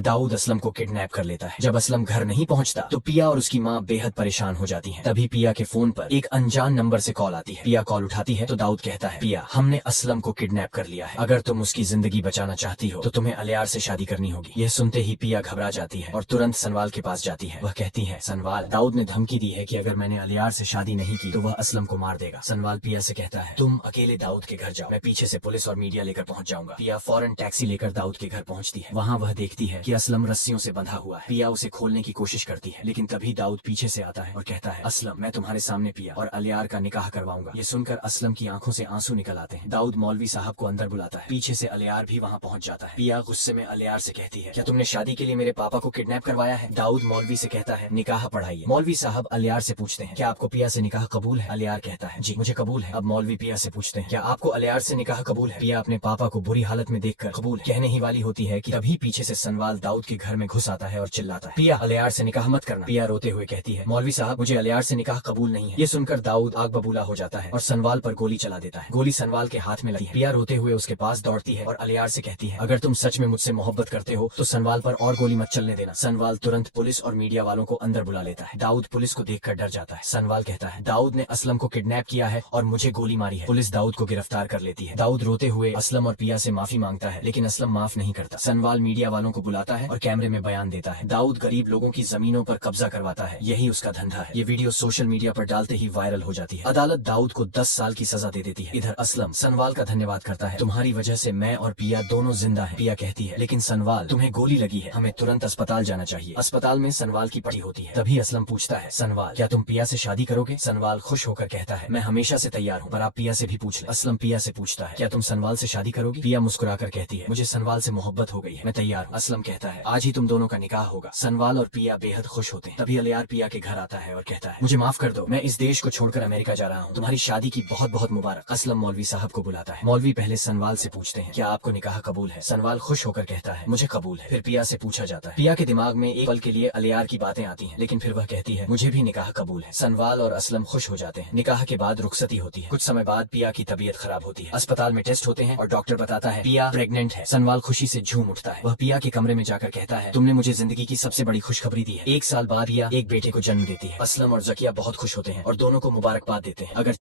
दाऊद असलम को किडनैप कर लेता है। जब असलम घर नहीं पहुंचता तो पिया और उसकी माँ बेहद परेशान हो जाती हैं। तभी पिया के फोन पर एक अनजान नंबर से कॉल आती है। पिया कॉल उठाती है तो दाऊद कहता है, पिया, हमने असलम को किडनैप कर लिया है। अगर तुम उसकी जिंदगी बचाना चाहती हो तो तुम्हें अलियार से शादी करनी होगी। यह सुनते ही पिया घबरा जाती है और तुरंत सनवाल के पास जाती है। वह कहती है, सनवाल, दाऊद ने धमकी दी है कि अगर मैंने अलियार से शादी नहीं की तो वह असलम को मार देगा। सनवाल पिया से कहता है, तुम अकेले दाऊद के घर जाओ, मैं पीछे से पुलिस और मीडिया लेकर पहुंच जाऊंगा। पिया फौरन टैक्सी लेकर दाऊद के घर पहुंचती है। वहाँ वह देखती है कि असलम रस्सियों से बंधा हुआ है। पिया उसे खोलने की कोशिश करती है, लेकिन तभी दाऊद पीछे से आता है और कहता है, असलम, मैं तुम्हारे सामने पिया और अलियार का निकाह करवाऊंगा। ये सुनकर असलम की आंखों से आंसू निकल आते हैं। दाऊद मौलवी साहब को अंदर बुलाता है। पीछे से अलियार भी वहाँ पहुंच जाता है। पिया गुस्से में अलियार से कहती है, क्या तुमने शादी के लिए मेरे पापा को किडनैप करवाया है? दाऊद मौलवी से कहता है, निकाह पढ़ाइए। मौलवी साहब अलियार से पूछते हैं, क्या आपको पिया से निकाह कबूल है? अलियार कहता है, जी मुझे कबूल है। अब मौलवी पिया से पूछते हैं, क्या आपको अलियार से निकाह कबूल है? पिया अपने पापा को बुरी हालत में देखकर कबूल कहने ही वाली होती है कि तभी पीछे से सनवाल दाऊद के घर में घुस आता है और चिल्लाता है, पिया, अलियार से निकाह मत करना। पिया रोते हुए कहती है, मौलवी साहब, मुझे अलियार से निकाह कबूल नहीं है। ये सुनकर दाऊद आग बबूला हो जाता है और सनवाल पर गोली चला देता है। गोली सनवाल के हाथ में लगी है। पिया रोते हुए उसके पास दौड़ती है और अलियार से कहती है, अगर तुम सच में मुझसे मोहब्बत करते हो तो सनवाल पर और गोली मत चलने देना। सनवाल तुरंत पुलिस और मीडिया वालों को अंदर बुला लेता है। दाऊद पुलिस को देखकर डर जाता है। सनवाल कहता है, दाऊद ने असलम को किडनैप किया है और मुझे गोली मारी है। पुलिस दाऊद को गिरफ्तार कर लेती है। दाऊद रोते हुए असलम और पिया से माफी मांगता है, लेकिन असलम माफ नहीं करता। सनवाल मीडिया वालों को बुलाता है और कैमरे में बयान देता है, दाऊद गरीब लोगों की जमीनों पर कब्जा करवाता है, यही उसका धंधा है। ये वीडियो सोशल मीडिया पर डालते ही वायरल हो जाती है। अदालत दाऊद को 10 साल की सजा दे देती है। इधर असलम सनवाल का धन्यवाद करता है, तुम्हारी वजह से मैं और पिया दोनों जिंदा हैं। पिया कहती है, लेकिन सनवाल, तुम्हें गोली लगी है, हमें तुरंत अस्पताल जाना चाहिए। अस्पताल में सनवाल की पड़ी होती है। तभी असलम पूछता है, सनवाल, क्या तुम पिया से शादी करोगे? सनवाल खुश होकर कहता है, मैं हमेशा से तैयार हूँ, पर आप पिया से भी पूछ लें। असलम पिया से पूछता है, क्या तुम सनवाल से शादी करोगी? पिया मुस्कुराकर कहती है, मुझे सनवाल से मोहब्बत हो गई है, मैं तैयार हूँ। असलम कहता है, आज ही तुम दोनों का निकाह होगा। सनवाल और पिया बेहद खुश होते हैं। तभी अलियार पिया के घर आता है और कहता है, मुझे माफ कर दो, मैं इस देश को छोड़कर अमेरिका जा रहा हूँ, तुम्हारी शादी की बहुत बहुत मुबारक। असलम मौलवी साहब को बुलाता है। मौलवी पहले सनवाल से पूछते हैं, क्या आपको निकाह कबूल है? सनवाल खुश होकर कहता है, मुझे कबूल है। फिर पिया से पूछा जाता है। पिया के दिमाग में एक पल के लिए अलियार की बातें आती हैं, लेकिन फिर वह कहती है, मुझे भी निकाह कबूल है। सनवाल और असलम खुश हो जाते हैं। निकाह के बाद रुखसती होती है। कुछ समय बाद पिया की तबीयत खराब होती है। अस्पताल में टेस्ट होते हैं और डॉक्टर बताता है, पिया प्रेग्नेंट है। सनवाल खुशी से झूम उठता है। वह पिया के कमरे में जाकर कहता है, तुमने मुझे जिंदगी की सबसे बड़ी खुशखबरी दी है। 1 साल बाद पिया एक बेटे को जन्म देती है। असलम और जकिया बहुत खुश होते हैं और दोनों को मुबारकबाद देते हैं। अगर